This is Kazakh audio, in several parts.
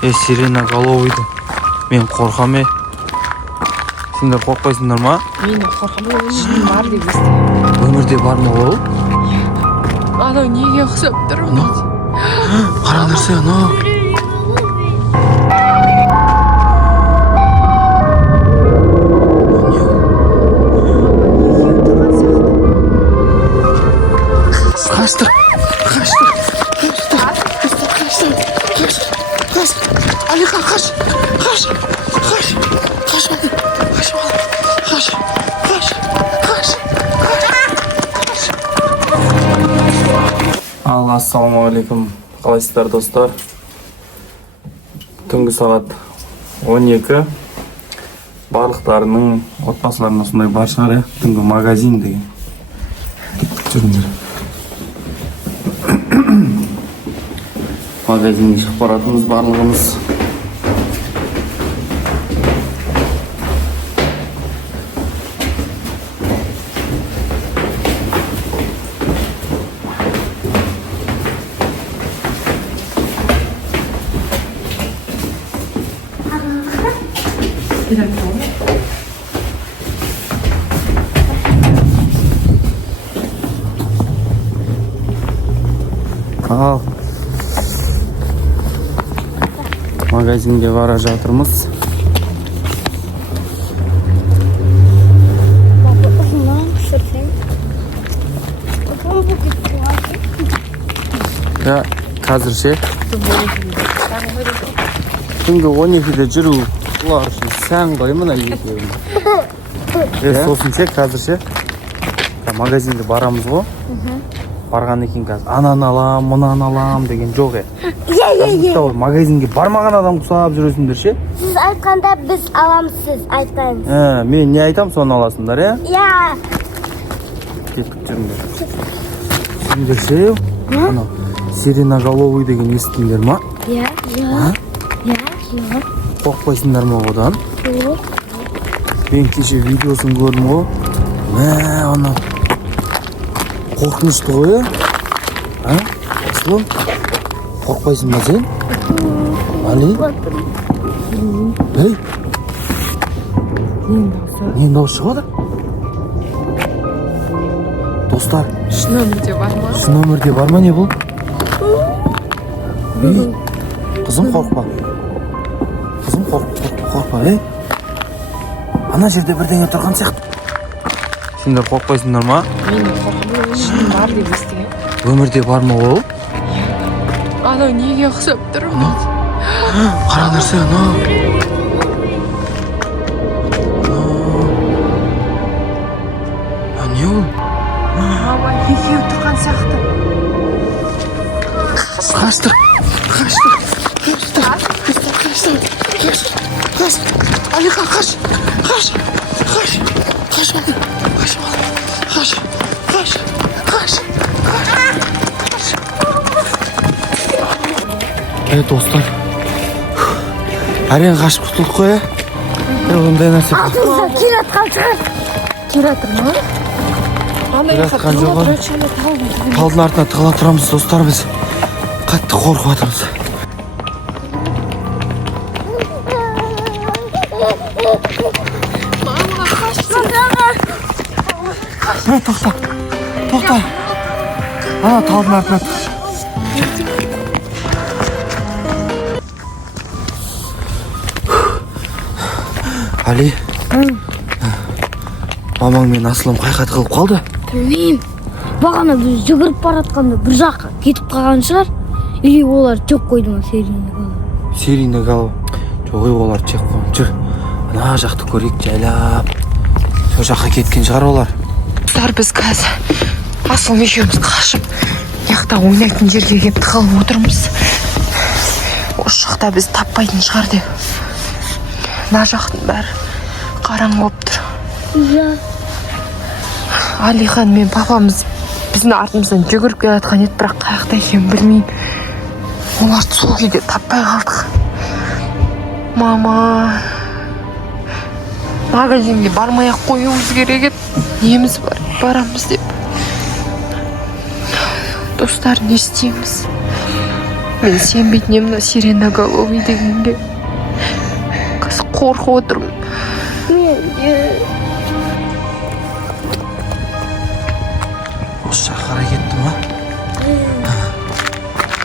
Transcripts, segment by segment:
Сиреноголовыйды. Мен қорқам. Сендер қорқпайсыңдар ма? Мен қорқам, өмірде бар деп естігем. Өмірде бар ма ол? Анау неге ұқсап тұр? Қара нәрсе анау. Қаштық. Алиха, қаш. Ассалаумағалейкум. Қалайсыздар достар? Түнгі сағат 12. Барлықтарының отбасыларына сондай бар шығар, түнгі магазин деген. Жүріңдер. Магазинге шығып баратынбыз барлығымыз. Ал магазинге бара жатырмыз. Ja, қазір ше. Түнгі 12-де жүру бұлар үшін сән ғой мына екеуі. Сосын ше, қазір ше. Магазинге барамыз ғой. Барған екен қазір. Ананы алам, мынаны алам деген жоқ е. Магазинге бармаған адам құсап жүресіңдер ше. Сіз айтқанда біз аламыз, сіз айтпаңыз. Мен не айтам, соны аласыңдар, е? Я. Кетіп жүріңдер. Сендер ше, сиреноголовый деген естіңдер ма? Я. Қорқпайсыңдар ма одан? Мен кеше видеосын көрдім ғой. Ана қорқынышты ғой, е? Аслан, қорқпайсың ба сен? Али? Ей? Нен дауыс шығады? Достар, Шын өмірде бар ма? шын өмірде бар ма не бұл? Қызым қорқпа. Қызым қорқпа, ей? Ана жерде бірдеңе тұрған сияқты. Сендер қорқпайсыңдар ма? Мен қорқам, шын бар деп естігем. Өмірде бар ма ол? Анау неге ұқсап тұр? Қара нәрсе анау. Не ол? Мама, екеуі тұрған сияқты. Қаштық. Алиха, қаш. Достар, әрең қашып құтылдық қой, е? Ондай нәрсе. Артымызда келатқан шығар. Келатыр ма? Келатқан жоқ. Талдың артына тығыла тұрамыз, достар, біз қатты қорқып жатырмыз. Тоқта. Ана талдың артына тық. Али, мамаң мен Аслым қайқат қылып қалды? Білмеймін. Бағана біз жүгіріп баратқанда бір жаққа кетіп қалған шығар. Или олар жоқ қойды ма сиреноголовый? Сиреноголовый. Жоқ, олар жек қойды. Жүр, ана жақты көрейік жайлап. Сол жаққа кеткен шығар олар. Достар, біз қазір Аслым екеуміз қашып, яқта ойнайтын жерге келіп тығылып отырмыз. Осы жақта біз таппайтын шығар деп. Мына жақтың бәрі қараң болып тұр. Алихан мен папамыз біздің артымыздан жүгіріп келе жатқан еді, бірақ қаяқта екенін білмеймін. Оларды сол күйде таппай қалдық. Мама, магазинге бармай-ақ қоюымыз керек еді. Неміз бар, барамыз деп. Достар, не істейміз? Мен сенбейтін едім мына сиреноголовый дегенге. Қазір қорқып отырмын. Осы жаққа қарай кетті ма?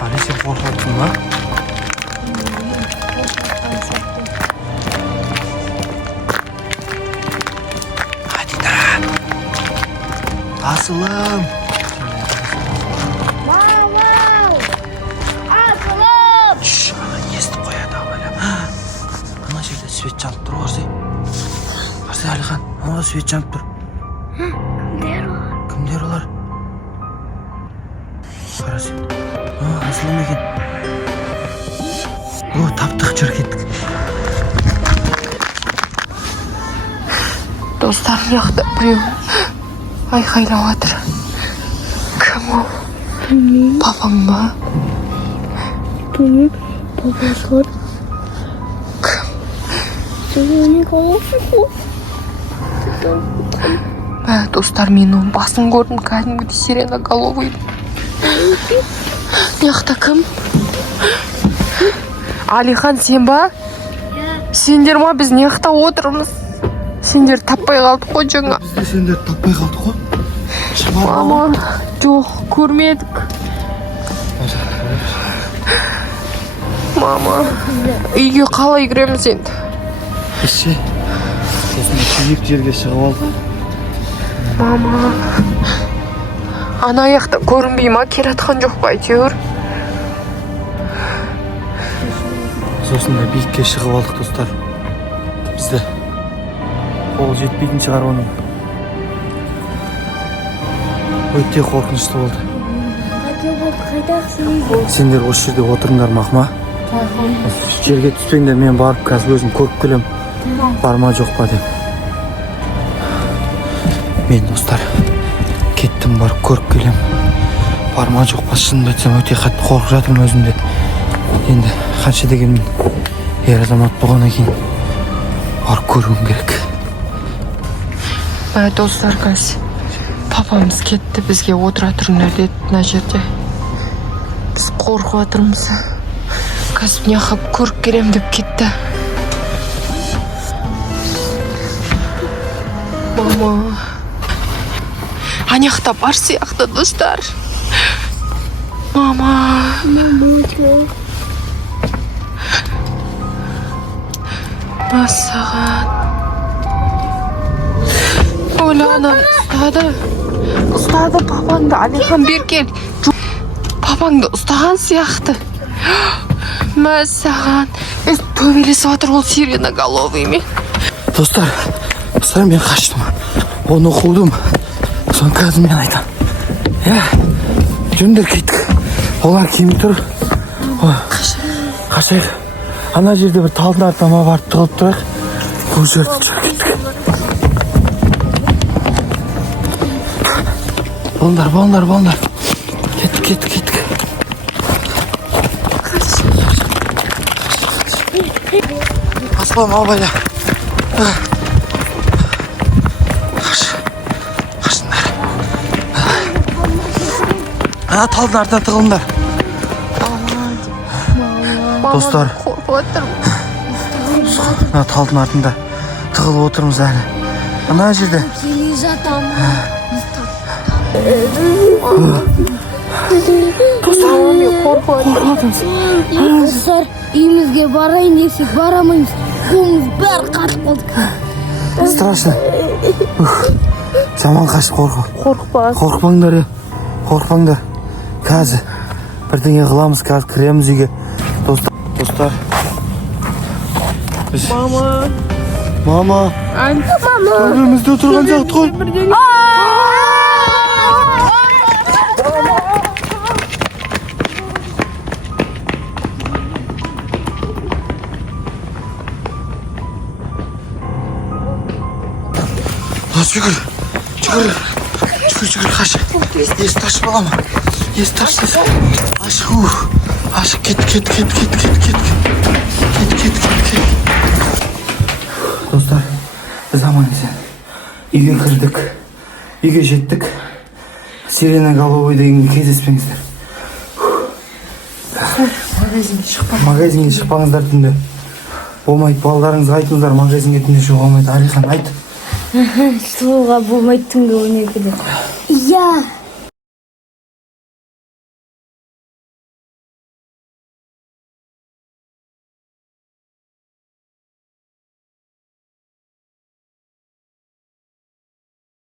Али, сен қорқып ма? Адина! Асылым! Естіп қояды абайлап. Ана жерде свет жанып тұр қарсы. Қарсы Алихан, ана свет жанып тұр. Кімдер олар? Қарасы. Асылым екен. Таптық, жүр кеттік. Достар жақта біреу айқайлап жатыр. Кім ол? Папаң ба? Benim babası. Seni kalafı. Достар, мен оның басын көрдім, кәдімгідей сиреноголовый. Яқта кім? Алихан, сен ба? Сендер ма? Біз неқта отырмыз. Сендер таппай қалдық қой жаңа. Біз де сендер таппай қалдық қой. Мама, жоқ, көрмедік. Мама, үйге қалай кіреміз енді? Ше, сосын күйіп жерге шығып алдық. Мама, ана аяқта көрінбей ма? Келатқан жоқ па әйтеуір? Сосын да биікке шығып алдық, достар. Бізді қол жетпейтін шығар оның. Өте қорқынышты болды. Сендер осы жерде отырыңдар мақма. Жерге түспеңдер, мен барып қазір өзім көріп келем. Барма жоқ па деп. Мен, достар, кеттім, барып көріп келем. Барма жоқ па, шынымды айтсам өте қатты қорқып жатырмын өзімде. Енді қанша дегенмен ер азамат болғаннан кейін барып көруім керек. Достар, қазір папамыз кетті, бізге отыра тұрыңдар деді мына жерде. Біз қорқып жатырмыз. Қазір неғып көріп келем деп кетті. Мама. Анаяқта бар сияқты, достар. Мама. Масаған. Оля, ананы ұстады папаңды. Алихан, бер кел. Папаңды ұстаған сияқты. Мәссаған. Төбелесіп жатыр ол сиреноголовыймен. Достар, мен қаштым. Оны қудым. Соны қазір мен айтам. Жүндер кеттік. Олар киімі тұр. Қашайық. Ана жерде бір талдың артына барып тығылып тұрайық. Бұл жерді жүріп кеттік. Болыңдар. Кеттік. Аслан, абайла. Қашыңдар. Ана талдың артына тығылыңдар. Достар, ана талдың артында тығылып отырмыз әлі. Ана жерде. Достар, үйімізге барайын десек барамаймыз. Қолымыз бәрі қатып қалдық. Страшно. Жаман қашып қорықпаңдар. Қазір бірдеңе қыламыз, қазір кіреміз үйге. Достар. Мама. Төбемізде отырған сияқты қой. Жүгір, қаш. Есікті ашып алама. Ашық, кет. Достар, біз аман есен. Үйге кірдік. Үйге жеттік. Сиреноголовый дегенге кездеспеңіздер. Магазинге шықпа. Магазинге шықпаңыздар түнде. Болмайды, балдарыңызға айтыңыздар, магазинге түнде шығуға болмайды. Алихан айт. Шығуға болмайды түнгі 12-де. Иә.